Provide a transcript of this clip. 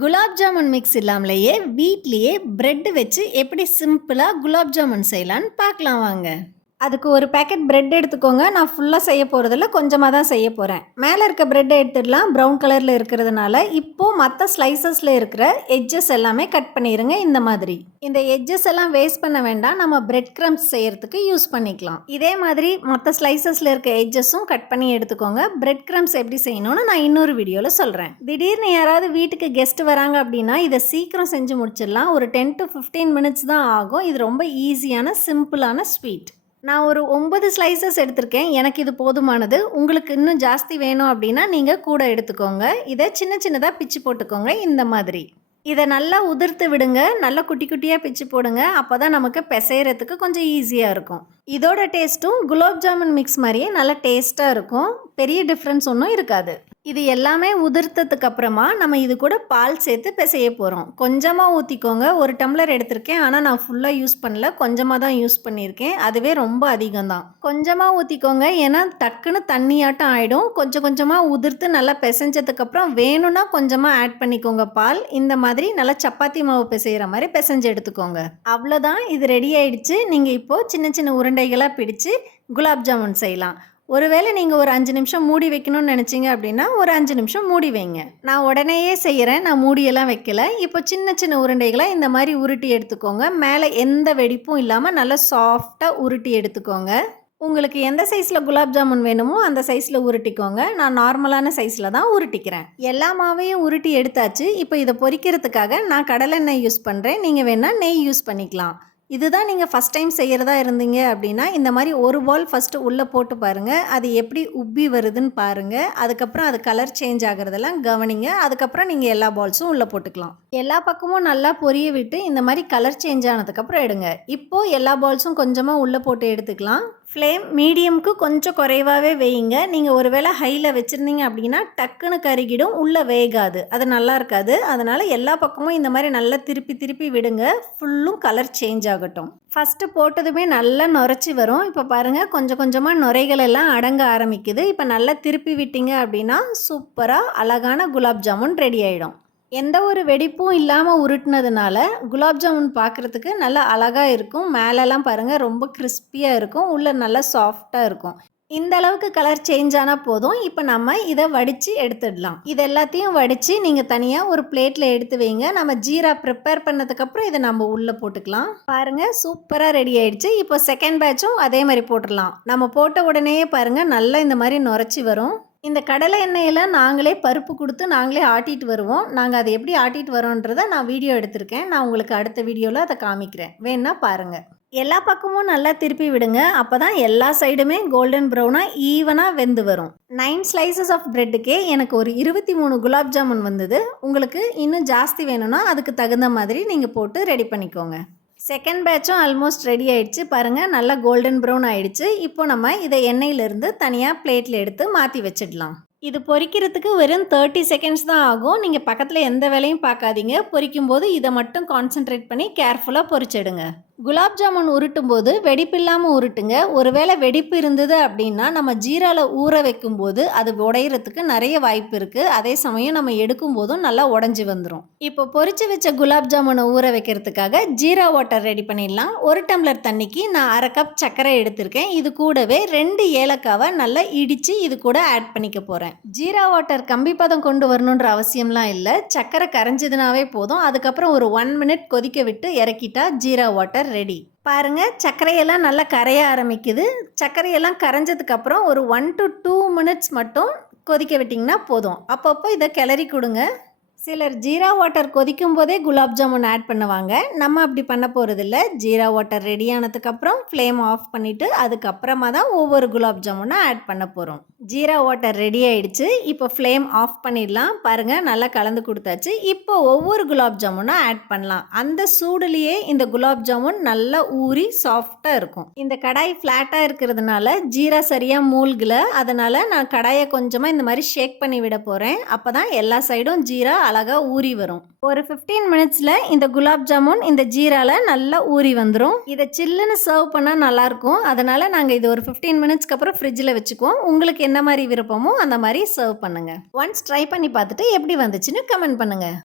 Gulab jamun mix இல்லாமலேயே வீட்லேயே bread வச்சு எப்படி சிம்பிளாக குலாப் ஜாமுன் செய்யலான்னு பார்க்கலாம் வாங்க. அதுக்கு ஒரு பேக்கெட் பிரெட் எடுத்துக்கோங்க. நான் ஃபுல்லாக செய்ய போகிறதில்ல, கொஞ்சமாக தான் செய்ய போகிறேன். மேலே இருக்க பிரெட்டை எடுத்துடலாம், ப்ரௌன் கலரில் இருக்கிறதுனால. இப்போது மற்ற ஸ்லைசஸில் இருக்கிற எட்ஜஸ் எல்லாமே கட் பண்ணிடுங்க. இந்த மாதிரி இந்த எட்ஜஸ் எல்லாம் வேஸ்ட் பண்ண வேண்டாம், நம்ம பிரெட் க்ரம்ஸ் செய்கிறதுக்கு யூஸ் பண்ணிக்கலாம். இதே மாதிரி மற்ற ஸ்லைசஸில் இருக்க எட்ஜஸும் கட் பண்ணி எடுத்துக்கோங்க. பிரெட் க்ரம்ஸ் எப்படி செய்யணும்னு நான் இன்னொரு வீடியோவில் சொல்கிறேன். திடீர்னு யாராவது வீட்டுக்கு கெஸ்ட் வராங்க அப்படின்னா இதை சீக்கிரம் செஞ்சு முடிச்சிடலாம். ஒரு 10 to 15 மினிட்ஸ் தான் ஆகும். இது ரொம்ப ஈஸியான சிம்பிளான ஸ்வீட். நான் ஒரு 9 ஸ்லைசஸ் எடுத்திருக்கேன். எனக்கு இது போதுமானது. உங்களுக்கு இன்னும் ஜாஸ்தி வேணும் அப்படின்னா நீங்கள் கூட எடுத்துக்கோங்க. இதை சின்ன சின்னதாக பிச்சு போட்டுக்கோங்க. இந்த மாதிரி இதை நல்லா உதிர்த்து விடுங்க. நல்லா குட்டி குட்டியாக பிச்சு போடுங்க. அப்போ தான் நமக்கு பிசைகிறதுக்கு கொஞ்சம் ஈஸியாக இருக்கும். இதோட டேஸ்ட்டும் குலாப் ஜாமுன் மிக்ஸ் மாதிரியே நல்லா டேஸ்ட்டாக இருக்கும். பெரிய டிஃப்ரென்ஸ் ஒன்றும் இருக்காது. இது எல்லாமே உதிர்த்ததுக்கு அப்புறமா நம்ம இது கூட பால் சேர்த்து பிசைய போகிறோம். கொஞ்சமாக ஊற்றிக்கோங்க. ஒரு டம்ளர் எடுத்திருக்கேன், ஆனால் நான் ஃபுல்லாக யூஸ் பண்ணல, கொஞ்சமாக தான் யூஸ் பண்ணியிருக்கேன். அதுவே ரொம்ப அதிகம்தான். கொஞ்சமாக ஊற்றிக்கோங்க, ஏன்னா டக்குன்னு தண்ணியாட்டம் ஆகிடும். கொஞ்சம் கொஞ்சமாக உதிர்த்து நல்லா பிசைஞ்சதுக்கப்புறம் வேணும்னா கொஞ்சமாக ஆட் பண்ணிக்கோங்க பால். இந்த மாதிரி நல்லா சப்பாத்தி மாவு பிசைகிற மாதிரி பிசைஞ்சு எடுத்துக்கோங்க. அவ்வளோதான், இது ரெடி ஆயிடுச்சு. நீங்கள் இப்போது சின்ன சின்ன உருண்டைகளாக பிடிச்சு குலாப் ஜாமுன் செய்யலாம். ஒருவேளை நீங்கள் ஒரு 5 நிமிஷம் மூடி வைக்கணும்னு நினச்சிங்க அப்படின்னா ஒரு 5 நிமிஷம் மூடி வைங்க. நான் உடனேயே செய்கிறேன், நான் மூடியெல்லாம் வைக்கல. இப்போ சின்ன சின்ன உருண்டைகளை இந்த மாதிரி உருட்டி எடுத்துக்கோங்க. மேலே எந்த வெடிப்பும் இல்லாமல் நல்லா சாஃப்டாக உருட்டி எடுத்துக்கோங்க. உங்களுக்கு எந்த சைஸில் குலாப் ஜாமுன் வேணுமோ அந்த சைஸில் உருட்டிக்கோங்க. நான் நார்மலான சைஸில் தான் உருட்டிக்கிறேன். எல்லா மாவையும் உருட்டி எடுத்தாச்சு. இப்போ இதை பொரிக்கிறதுக்காக நான் கடலெண்ணெய் யூஸ் பண்ணுறேன். நீங்கள் வேணால் நெய் யூஸ் பண்ணிக்கலாம். இதுதான் நீங்கள் ஃபஸ்ட் டைம் செய்கிறதா இருந்தீங்க அப்படின்னா இந்த மாதிரி ஒரு பால் ஃபஸ்ட்டு உள்ளே போட்டு பாருங்கள். அது எப்படி உப்பி வருதுன்னு பாருங்கள். அதுக்கப்புறம் அது கலர் சேஞ்ச் ஆகிறதெல்லாம் கவனிங்க. அதுக்கப்புறம் நீங்கள் எல்லா பால்ஸும் உள்ளே போட்டுக்கலாம். எல்லா பக்கமும் நல்லா பொரிய விட்டு இந்த மாதிரி கலர் சேஞ்ச் ஆனதுக்கப்புறம் எடுங்க. இப்போது எல்லா பால்ஸும் கொஞ்சமாக உள்ளே போட்டு எடுத்துக்கலாம். ஃப்ளேம் மீடியமுக்கு கொஞ்சம் குறைவாகவே வையுங்க. நீங்கள் ஒரு வேளை ஹையில் வச்சுருந்தீங்க அப்படின்னா டக்குன்னு கருகிடும், உள்ளே வேகாது, அது நல்லா இருக்காது. அதனால் எல்லா பக்கமும் இந்த மாதிரி நல்லா திருப்பி திருப்பி விடுங்க. ஃபுல்லும் கலர் சேஞ்ச் ஆகட்டும். ஃபஸ்ட்டு போட்டதுமே நல்லா நுரைச்சி வரும். இப்போ பாருங்கள், கொஞ்சம் கொஞ்சமாக நுரைகள் எல்லாம் அடங்க ஆரம்பிக்குது. இப்போ நல்லா திருப்பி விட்டீங்க அப்படின்னா சூப்பராக அழகான குலாப் ஜாமுன் ரெடி ஆகிடும். எந்த ஒரு வெடிப்பும் இல்லாமல் உருட்டினதுனால குலாப் ஜாமுன் பார்க்குறதுக்கு நல்லா அழகாக இருக்கும். மேலெல்லாம் பாருங்கள் ரொம்ப கிறிஸ்பியாக இருக்கும், உள்ளே நல்லா சாஃப்டாக இருக்கும். இந்த அளவுக்கு கலர் சேஞ்ச் ஆனால் போதும். இப்போ நம்ம இதை வடித்து எடுத்துடலாம். இது எல்லாத்தையும் வடித்து நீங்கள் தனியாக ஒரு பிளேட்டில் எடுத்து வைங்க. நம்ம ஜீரா ப்ரிப்பேர் பண்ணதுக்கப்புறம் இதை நம்ம உள்ளே போட்டுக்கலாம். பாருங்கள், சூப்பராக ரெடி ஆகிடுச்சு. இப்போ செகண்ட் பேட்சும் அதே மாதிரி போட்டுடலாம். நம்ம போட்ட உடனேயே பாருங்கள் நல்லா இந்த மாதிரி நுரைச்சி வரும். இந்த கடலை எண்ணெயில் நாங்களே பருப்பு கொடுத்து நாங்களே ஆட்டிட்டு வருவோம். நாங்கள் அதை எப்படி ஆட்டிட்டு வரோன்றதை நான் வீடியோ எடுத்திருக்கேன். நான் உங்களுக்கு அடுத்த வீடியோவில் அதை காமிக்கிறேன், வேணா பாருங்கள். எல்லா பக்கமும் நல்லா திருப்பி விடுங்க. அப்போ தான் எல்லா சைடுமே கோல்டன் ப்ரௌனாக ஈவனாக வெந்து வரும். 9 ஸ்லைசஸ் ஆஃப் ப்ரெட்டுக்கே எனக்கு ஒரு 23 குலாப் ஜாமுன் வந்தது. உங்களுக்கு இன்னும் ஜாஸ்தி வேணும்னா அதுக்கு தகுந்த மாதிரி நீங்கள் போட்டு ரெடி பண்ணிக்கோங்க. செகண்ட் பேட்சும் ஆல்மோஸ்ட் ரெடி ஆகிடுச்சு. பாருங்கள், நல்லா கோல்டன் ப்ரௌன் ஆகிடுச்சு. இப்போ நம்ம இதை எண்ணெயிலேருந்து தனியாக பிளேட்டில் எடுத்து மாற்றி வச்சிடலாம். இது பொரிக்கிறதுக்கு வெறும் 30 செகண்ட்ஸ் தான் ஆகும். நீங்கள் பக்கத்தில் எந்த வேலையும் பார்க்காதீங்க. பொரிக்கும் போது இதை மட்டும் கான்சென்ட்ரேட் பண்ணி கேர்ஃபுல்லாக பொரிச்சிடுங்க. குலாப் ஜாமுன் உருட்டும் போது வெடிப்பு இல்லாமல் உருட்டுங்க. ஒருவேளை வெடிப்பு இருந்தது அப்படின்னா நம்ம ஜீராவில் ஊற வைக்கும் போது அது உடையிறதுக்கு நிறைய வாய்ப்பு இருக்குது. அதே சமயம் நம்ம எடுக்கும் போதும் நல்லா உடஞ்சி வந்துடும். இப்போ பொரிச்சு வச்ச குலாப் ஜாமுனை ஊற வைக்கிறதுக்காக ஜீரா வாட்டர் ரெடி பண்ணிடலாம். 1 டம்ளர் தண்ணிக்கு நான் 1/2 கப் சர்க்கரை எடுத்திருக்கேன். இது கூடவே 2 ஏலக்காவை நல்லா இடித்து இது கூட ஆட் பண்ணிக்க போகிறேன். ஜீரா வாட்டர் கம்பி பதம் கொண்டு வரணுன்ற அவசியம்லாம் இல்லை. சர்க்கரை கரைஞ்சதுனாவே போதும். அதுக்கப்புறம் ஒரு 1 மினிட் கொதிக்க விட்டு இறக்கிட்டா ஜீரா வாட்டர் ரெடி. பாருங்கள், சர்க்கரையெல்லாம் நல்லா கரைய ஆரம்பிக்குது. சர்க்கரையெல்லாம் கரைஞ்சதுக்கப்புறம் ஒரு 1 to 2 மினிட்ஸ் மட்டும் கொதிக்க விட்டிங்கன்னா போதும். அப்பப்போ இதை கிளறி கொடுங்க. சிலர் ஜீரா வாட்டர் கொதிக்கும் போதே குலாப் ஜாமுன் ஆட் பண்ணுவாங்க. நம்ம அப்படி பண்ண போகிறதில்ல. ஜீரா வாட்டர் ரெடி ஆனதுக்கப்புறம் ஃப்ளேம் ஆஃப் பண்ணிவிட்டு அதுக்கப்புறமா தான் ஒவ்வொரு குலாப் ஜாமுனை ஆட் பண்ண போகிறோம். ஜீரா வாட்டர் ரெடி ஆகிடுச்சு. இப்போ ஃப்ளேம் ஆஃப் பண்ணிடலாம். பாருங்கள், நல்லா கலந்து கொடுத்தாச்சு. இப்போ ஒவ்வொரு குலாப் ஜாமுனாக ஆட் பண்ணலாம். அந்த சூடுலேயே இந்த குலாப் ஜாமுன் நல்லா ஊறி சாஃப்டாக இருக்கும். இந்த கடாய் ஃப்ளாட்டாக இருக்கிறதுனால ஜீரா சரியாக மூழ்கலை. அதனால் நான் கடாயை கொஞ்சமாக இந்த மாதிரி ஷேக் பண்ணி விட போகிறேன். அப்போ தான் எல்லா சைடும் ஜீரா அழகாக ஊறி வரும். ஒரு 15 மினிட்ஸில் இந்த குலாப் ஜாமுன் இந்த ஜீராவில் நல்லா ஊறி வந்துடும். இதை சில்லுன்னு சர்வ் பண்ணால் நல்லாயிருக்கும். அதனால் நாங்கள் இது ஒரு 15 மினிட்ஸ்க்கு அப்புறம் ஃப்ரிட்ஜில் வச்சுக்குவோம். உங்களுக்கு என்ன மாதிரி விருப்பமோ அந்த மாதிரி சர்வ் பண்ணுங்கள். ஒன்ஸ் ட்ரை பண்ணி பார்த்துட்டு எப்படி வந்துச்சுன்னு கமெண்ட் பண்ணுங்கள்.